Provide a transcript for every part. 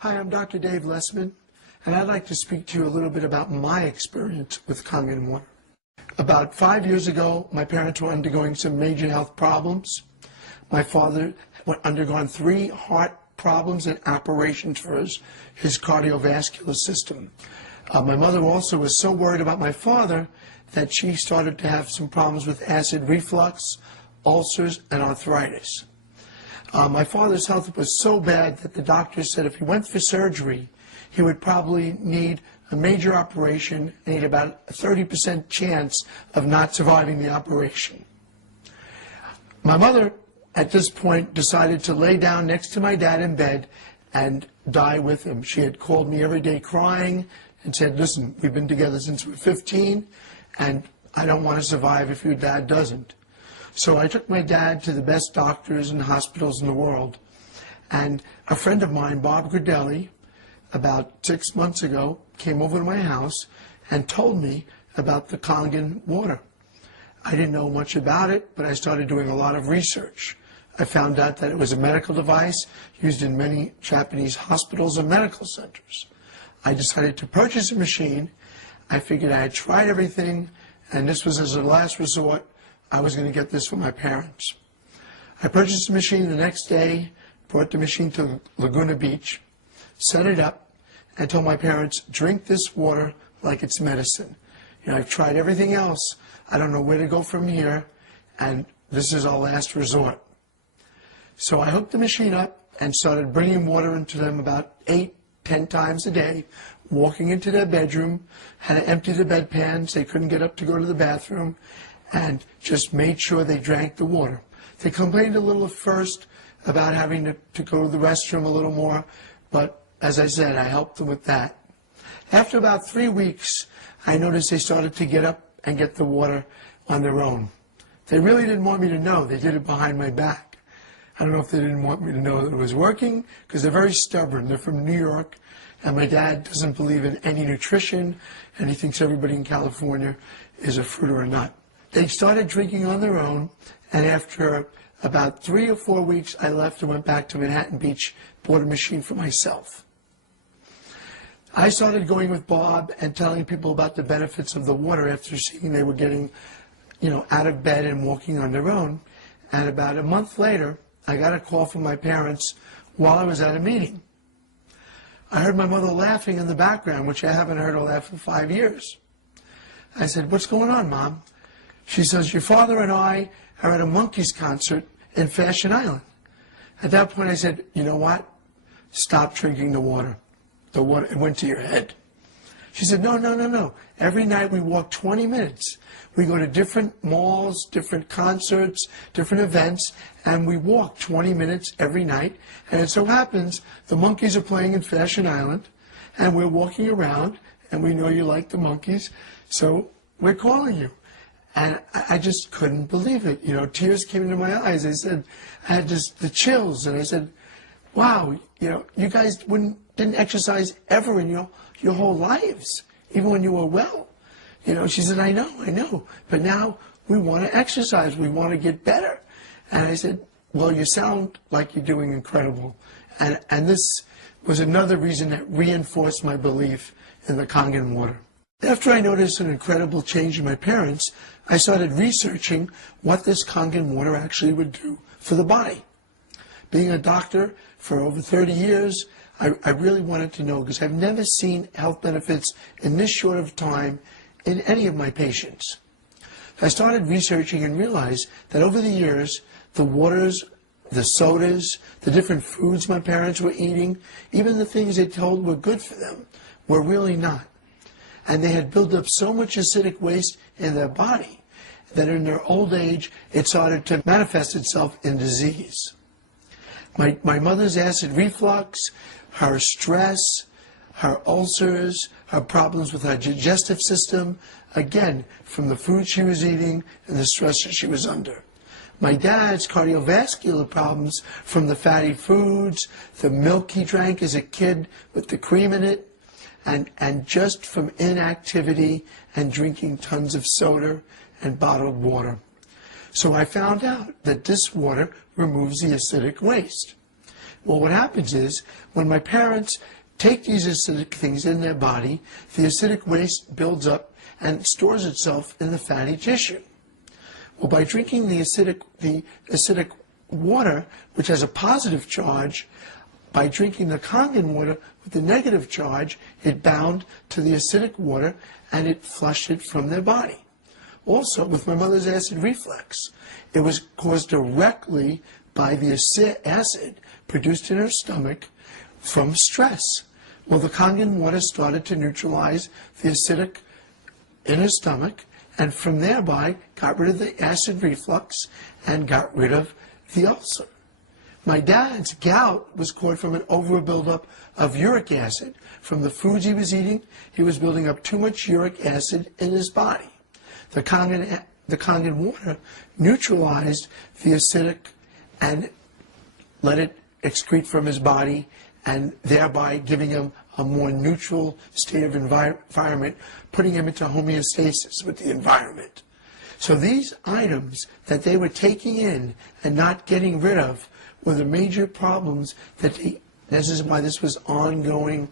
Hi, I'm Dr. Dave Lessman, and I'd like to speak to you a little bit about my experience with Kangen water. About 5 years ago, my parents were undergoing some major health problems. My father had undergone 3 heart problems and operations for his cardiovascular system. My mother also was so worried about my father that she started to have some problems with acid reflux, ulcers, and arthritis. My father's health was so bad that the doctor said if he went for surgery, he would probably need a major operation and he had about a 30% chance of not surviving the operation. My mother, at this point, decided to lay down next to my dad in bed and die with him. She had called me every day crying and said, listen, we've been together since we were 15, and I don't want to survive if your dad doesn't. So I took my dad to the best doctors and hospitals in the world. And a friend of mine, Bob Gradelli, about 6 months ago, came over to my house and told me about the Kangen water. I didn't know much about it, but I started doing a lot of research. I found out that it was a medical device used in many Japanese hospitals and medical centers. I decided to purchase a machine. I figured I had tried everything, and this was as a last resort. I was going to get this for my parents. I purchased the machine the next day, brought the machine to Laguna Beach, set it up, and told my parents, drink this water like it's medicine. You know, I've tried everything else. I don't know where to go from here, and this is our last resort. So I hooked the machine up and started bringing water into them about 8, 10 times a day, walking into their bedroom, had to empty the bedpans. They couldn't get up to go to the bathroom, and just made sure they drank the water. They complained a little at first about having to go to the restroom a little more, but as I said, I helped them with that. After about 3 weeks, I noticed they started to get up and get the water on their own. They really didn't want me to know. They did it behind my back. I don't know if they didn't want me to know that it was working, because they're very stubborn. They're from New York, and my dad doesn't believe in any nutrition, and he thinks everybody in California is a fruit or a nut. They started drinking on their own, and after about 3 or 4 weeks, I left and went back to Manhattan Beach, bought a machine for myself. I started going with Bob and telling people about the benefits of the water after seeing they were getting, out of bed and walking on their own. And about a month later, I got a call from my parents while I was at a meeting. I heard my mother laughing in the background, which I haven't heard her laugh for 5 years. I said, what's going on, Mom? She says, your father and I are at a Monkees concert in Fashion Island. At that point, I said, you know what? Stop drinking the water. The water, it went to your head. She said, no. Every night we walk 20 minutes. We go to different malls, different concerts, different events, and we walk 20 minutes every night. And it so happens the Monkees are playing in Fashion Island, and we're walking around, and we know you like the Monkees, so we're calling you. And I just couldn't believe it. Tears came into my eyes. I said, I had just the chills. And I said, wow, you guys didn't exercise ever in your whole lives, even when you were well. She said, I know. But now we want to exercise. We want to get better. And I said, well, you sound like you're doing incredible. And this was another reason that reinforced my belief in the Kangen water. After I noticed an incredible change in my parents, I started researching what this Kangen water actually would do for the body. Being a doctor for over 30 years, I really wanted to know, because I've never seen health benefits in this short of time in any of my patients. I started researching and realized that over the years, the waters, the sodas, the different foods my parents were eating, even the things they told were good for them, were really not. And they had built up so much acidic waste in their body that in their old age, it started to manifest itself in disease. My mother's acid reflux, her stress, her ulcers, her problems with her digestive system, again, from the food she was eating and the stress that she was under. My dad's cardiovascular problems from the fatty foods, the milk he drank as a kid with the cream in it, and just from inactivity and drinking tons of soda and bottled water. So I found out that this water removes the acidic waste. Well, what happens is, when my parents take these acidic things in their body, the acidic waste builds up and stores itself in the fatty tissue. Well, by drinking the acidic water, which has a positive charge, by drinking the Kangen water with the negative charge, it bound to the acidic water and it flushed it from their body. Also, with my mother's acid reflux, it was caused directly by the acid produced in her stomach from stress. Well, the Kangen water started to neutralize the acidic in her stomach, and from thereby got rid of the acid reflux and got rid of the ulcer. My dad's gout was caused from an overbuildup of uric acid. From the foods he was eating, he was building up too much uric acid in his body. The Kangen water neutralized the acidic and let it excrete from his body, and thereby giving him a more neutral state of environment, putting him into homeostasis with the environment. So these items that they were taking in and not getting rid of were the major problems that this is why this was ongoing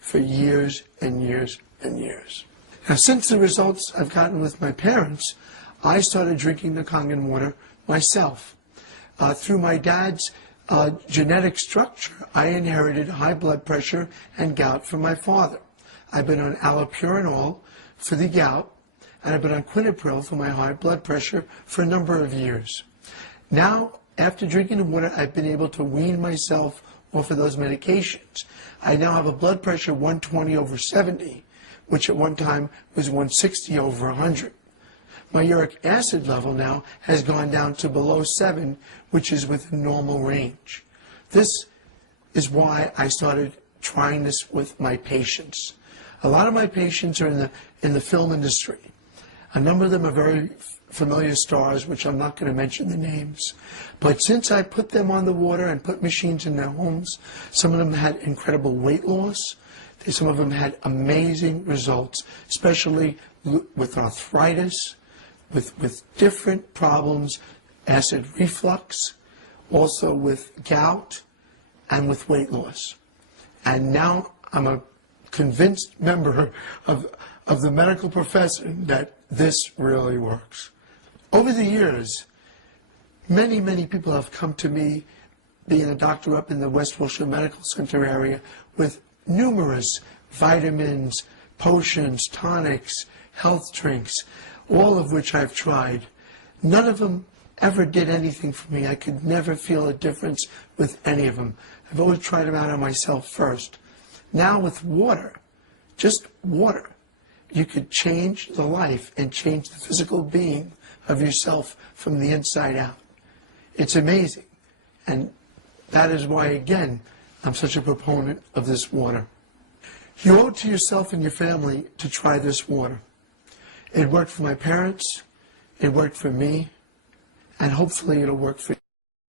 for years and years and years. Now, since the results I've gotten with my parents, I started drinking the Kangen water myself. Through my dad's genetic structure, I inherited high blood pressure and gout from my father. I've been on allopurinol for the gout, and I've been on quinapril for my high blood pressure for a number of years. Now, after drinking the water, I've been able to wean myself off of those medications. I now have a blood pressure 120/70, which at one time was 160/100. My uric acid level now has gone down to below 7, which is within normal range. This is why I started trying this with my patients. A lot of my patients are in the film industry. A number of them are very familiar stars, which I'm not going to mention the names. But since I put them on the water and put machines in their homes, some of them had incredible weight loss. Some of them had amazing results, especially with arthritis, with different problems, acid reflux, also with gout, and with weight loss. And now I'm a convinced member of the medical profession that this really works. Over the years, many, many people have come to me, being a doctor up in the West Wilshire Medical Center area, with numerous vitamins, potions, tonics, health drinks, all of which I've tried. None of them ever did anything for me. I could never feel a difference with any of them. I've always tried them out on myself first. Now with water, just water, you could change the life and change the physical being of yourself from the inside out. It's amazing. And that is why, again, I'm such a proponent of this water. You owe it to yourself and your family to try this water. It worked for my parents, it worked for me, and hopefully it'll work for you.